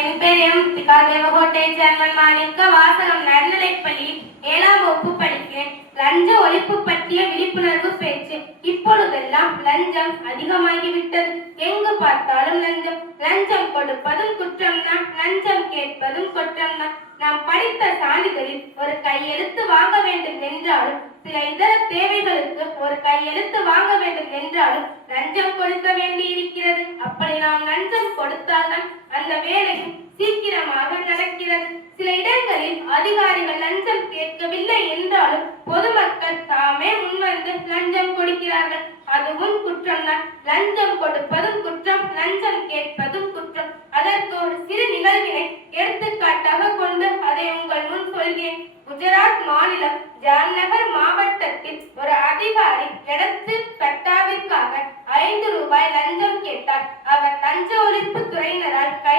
என் பேர் M Thika Devakottai chairman Manikka Vasagam நடுநிலைப்பள்ளி ஏழாம் வகுப்பு படிக்கிறேன் லஞ்ச ஒழிப்பு பற்றிய விழிப்புணர்வு பேச்சு. இப்பொழுதெல்லாம் லஞ்சம் அதிகமாகிவிட்டது. எங்கு பார்த்தாலும் லஞ்சம். லஞ்சம் கொடுப்பதும் குற்றம்தான் லஞ்சம் கேட்பதும் குற்றம்தான் நாம் படித்த சான்றிதழில் ஒரு கையெழுத்து வாங்க வேண்டும் என்றாலும் சில இதர தேவைகளுக்கு ஒரு கையெழுத்து வாங்க வேண்டும் என்றாலும் லஞ்சம் கொடுக்க வேண்டி இருக்கிறது அப்படி நாம் லஞ்சம் கொடுத்த அந்த வேலையும் சீக்கிரமாக நடக்கிறது. சில இடங்களில் அதிகாரிகள் லஞ்சம் கேட்கவில்லை என்றாலும் பொதுமக்கள் தாமே முன்வந்து லஞ்சம் கொடுக்கிறார்கள். அதுவும் குற்றம்தான் லஞ்சம் கொடுப்பதும் குற்றம் லஞ்சம் கேட்பதும் குற்றம். அதற்கு ஒரு சிறு நிகழ்வினை எடுத்துக்காட்டாக கொண்டு அதை உங்கள் முன் சொல்கிறேன். குஜராத் மாநிலம் ஜாம்நகர் மாவட்டத்தில் ஒரு அதிகாரி இடத்து பட்டாவிற்காக ஐந்து ரூபாய் லஞ்சம் கேட்டார். அவர் லஞ்ச ஒழிப்பு துறையினர்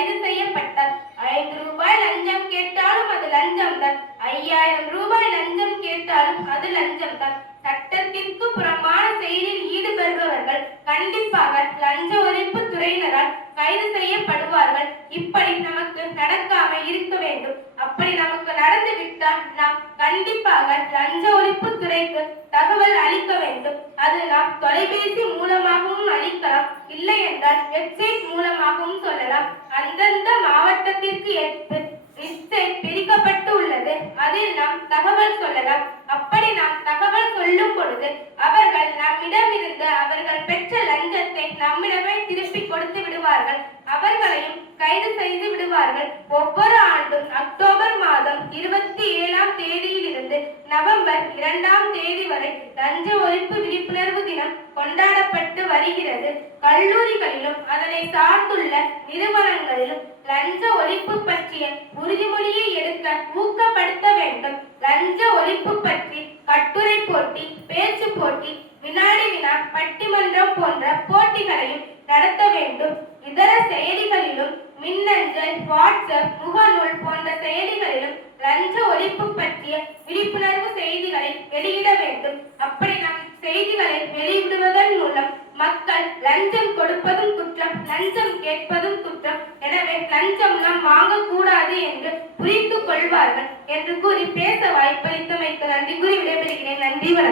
கைது செய்யப்பட்டார். ஐந்து ரூபாய் லஞ்சம் கேட்டாலும் அது லஞ்சம் தான். ஐயாயிரம் ரூபாய் லஞ்சம் கேட்டாலும் அது லஞ்சம் தான். சட்டத்திற்கு புறம்பான செயலில் ஈடுபடுபவர்கள் கண்டிப்பாக லஞ்ச ஒழிப்பு துறையினரால் கைது செய்யப்படுவார்கள். இப்படி நமக்கு நடக்காம இருக்க வேண்டும். அப்படி நமக்கு நடந்து விட்டால் நாம் கண்டிப்பாக லஞ்ச ஒழிப்பு துறைக்கு தகவல் அளிக்க வேண்டும். அது நாம் தொலைபேசி மூலமாகவும் அளிக்கலாம். இல்லை என்றால் வெப்சைட் மூலம் அந்தந்த மாவட்டத்திற்கு பிரிக்கப்பட்டு உள்ளது அதில் நாம் தகவல் சொல்லலாம். அப்படி நாம் தகவல் சொல்லும் பொழுது அவர்கள் நம்மிடமிருந்து அவர்கள் பெற்ற லஞ்சத்தை நம்மிடமே திருப்பி கொடுத்து விடுவார்கள். அவர்களையும் கைது செய்து விடுவார்கள். ஒவ்வொரு ஆண்டும் அக்டோபர் மாதம் இருபத்தி நவம்பர் இரண்டாம் தேதி வரை லஞ்ச ஒழிப்பு விழிப்புணர்வு தினம் கொண்டாடப்பட்டு வருகிறது. கல்லூரிகளிலும் அதனை சார்ந்துள்ள நிறுவனங்களிலும் லஞ்ச ஒழிப்பு பற்றிய உறுதிமொழியை எடுக்க ஊக்கப்படுத்த வேண்டும். லஞ்ச ஒழிப்பு பற்றி கட்டுரை போட்டி பேச்சு போட்டி வினாடி வினா பட்டிமன்றம் போன்ற போட்டிகளையும் நடத்த வேண்டும். இதர செயலிகளிலும் மின்னஞ்சல் வாட்ஸ்அப் முகநூல் போன்ற செயலிகளிலும் லஞ்ச ஒழிப்பு பற்றிய விழிப்புணர்வு செய்திகளை வெளியிட வேண்டும் அப்படி நம் செய்திகளை வெளியிடுவதன் மூலம் மக்கள் லஞ்சம் கொடுப்பதும் குற்றம் லஞ்சம் கேட்பதும் குற்றம். எனவே லஞ்சம் நாம் வாங்கக்கூடாது என்று புரிந்து கொள்வார்கள் என்று கூறி பேச வாய்ப்பளித்தமைக்கு நன்றி கூறி விடைபெறுகிறேன். நன்றி வணக்கம்.